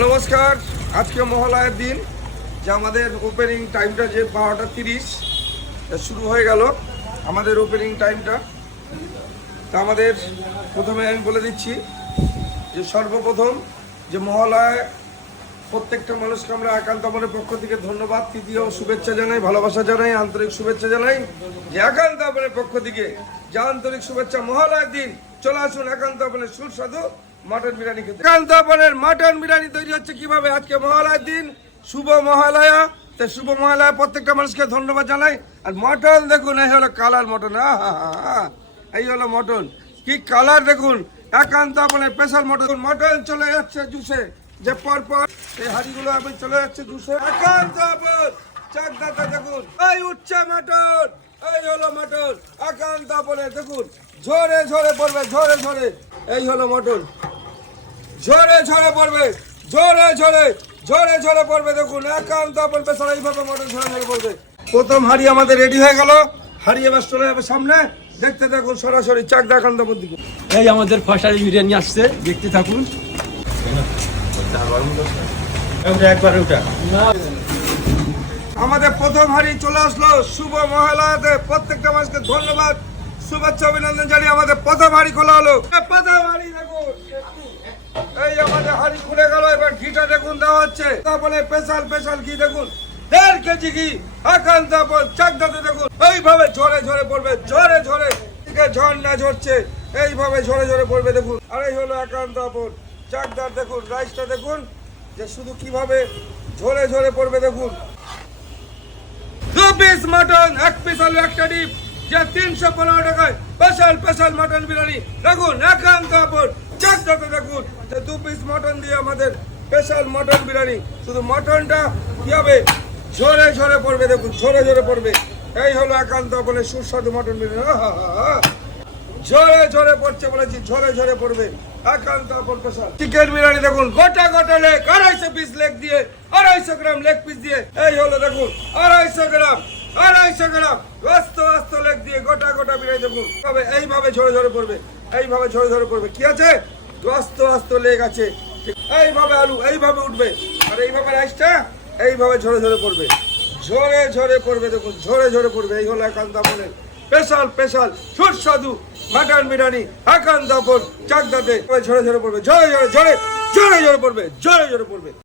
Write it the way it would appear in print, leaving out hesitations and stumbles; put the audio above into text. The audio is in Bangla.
নমস্কার। আজকে মহালয়ার দিন, যে আমাদের ওপেনিং টাইমটা যে 12:30 শুরু হয়ে গেল আমাদের ওপেনিং টাইমটা। তা আমাদের প্রথমে আমি বলে দিচ্ছি যে সর্বপ্রথম যে মহালয়ায় প্রত্যেকটা মানুষকে আমরা একান্ত আমনের পক্ষ থেকে ধন্যবাদ, তৃতীয় শুভেচ্ছা জানাই, ভালোবাসা জানাই, আন্তরিক শুভেচ্ছা জানাই। যে একান্ত আমনের পক্ষ থেকে যে আন্তরিক শুভেচ্ছা, মহালয়ার দিন চলে আসুন একান্ত আমনের সুস্বাদু মাটন বিরিয়ানি খেতে। একান্ত আমনের মাটন বিরিয়ানি তৈরি হচ্ছে কিভাবে, আজকে মহালয়ার দিন, শুভ মহালয়া। তো শুভ মহালয়া প্রত্যেকটা মানুষকে ধন্যবাদ জানাই। আর মটন দেখুন, এই হলো কালার মটন, এই হলো মটন, কি কালার দেখুন, একান্ত আমনের স্পেশাল মটন। মটন চলে যাচ্ছে জুসে, যে পরপর এই হাড়িগুলো আমি চলে যাচ্ছে জুসে। একান্ত আপন চাকদাতে দেখুন, এই উঠছে মটন, এই হলো মটন একান্ত আপনের। দেখুন ঝরে ঝরে পড়বে, ঝরে ঝরে, এই হলো মটন, ঝরে ঝরে পড়বে, ঝরে ঝরে ঝরে ঝরে পড়বে। দেখুন একান্ত আপন স্পেশাল, এইভাবে মটন ঝরে ঝরে পড়বে। প্রথম হাড়ি আমাদের রেডি হয়ে গেল, হাড়ি এবার চলে যাবে সামনে, দেখতে থাকুন সরাসরি চাকদা একান্ত আপন দিকে। এই আমাদের ফাঁসারি বিরিয়ানি আসছে, দেখতে থাকুন। আমাদের প্রথম হাড়ি চলে আসলো। শুভ মহালয়াতে প্রত্যেকটা মানুষকে ধন্যবাদ, শুভেচ্ছা, অভিনন্দন জানিয়ে আমাদের প্রথম হাড়ি খোলা হলো। প্রথম হাড়ি দেখুন, এই আমাদের হাড়ি খুলে গেল। এবার ঘিটা দেখুন দেওয়া হচ্ছে, তারপরে স্পেশাল স্পেশাল ঘি দেখুন, 1.5 কেজি ঘি একান্ত আপন চাকদাতে। দেখুন এইভাবে ঝরে ঝরে পড়বে, ঝরে ঝরে, ঝর্ণা ঝরছে, এইভাবে ঝরে ঝরে পড়বে। দেখুন আর এই হলো একান্ত আপন চাকদার। দেখুন রাইসটা দেখুন, যে শুধু কিভাবে ঝরে ঝরে পড়বে। দেখুন 2 পিস মটন, 1 পিস আলু, একটা ডিম, যে 315 টাকায় স্পেশাল স্পেশাল মটন বিরিয়ানি। দেখুন একান্ত আপন চাকদাতে। দেখুন 2 পিস মটন দিয়ে আমাদের স্পেশাল মটন বিরিয়ানি। শুধু মটনটা কি হবে, ঝরে ঝরে পড়বে। দেখুন ঝরে ঝরে পড়বে, এই হলো একান্ত আপনের সুস্বাদু মটন বিরিয়ানি। ঝরে ঝরে পড়ছে বলেছি, ঝরে ঝরে পড়বে একান্ত আপন স্পেশাল চিকেন বিরিয়ানি। দেখুন গোটা গোটা লেগ, 250 পিস লেগ দিয়ে, 250 গ্রাম লেগ পিস দিয়ে, এই হলো দেখুন 250 গ্রাম, 250 গ্রাম আস্ত আস্ত লেগ দিয়ে গোটা গোটা বিরিয়ানি। দেখুন এইভাবে ঝরে ঝরে পড়বে, এইভাবে ঝরে ঝরে পড়বে। কি আছে, আস্ত আস্ত লেগ আছে, এইভাবে আলু এইভাবে উঠবে, আর এইভাবে রাইসটা এইভাবে ঝরে ঝরে পড়বে, ঝরে ঝরে পড়বে। দেখুন ঝরে ঝরে পড়বে, এই হলো একান্ত আপনের স্পেশাল স্পেশাল সুস্বাদু মাটন বিরিয়ানি একান্ত আপন চাকদাতে। ঝরে ঝরে পড়বে, ঝরে ঝরে ঝরে ঝরে ঝরে পড়বে, ঝরে ঝরে পড়বে।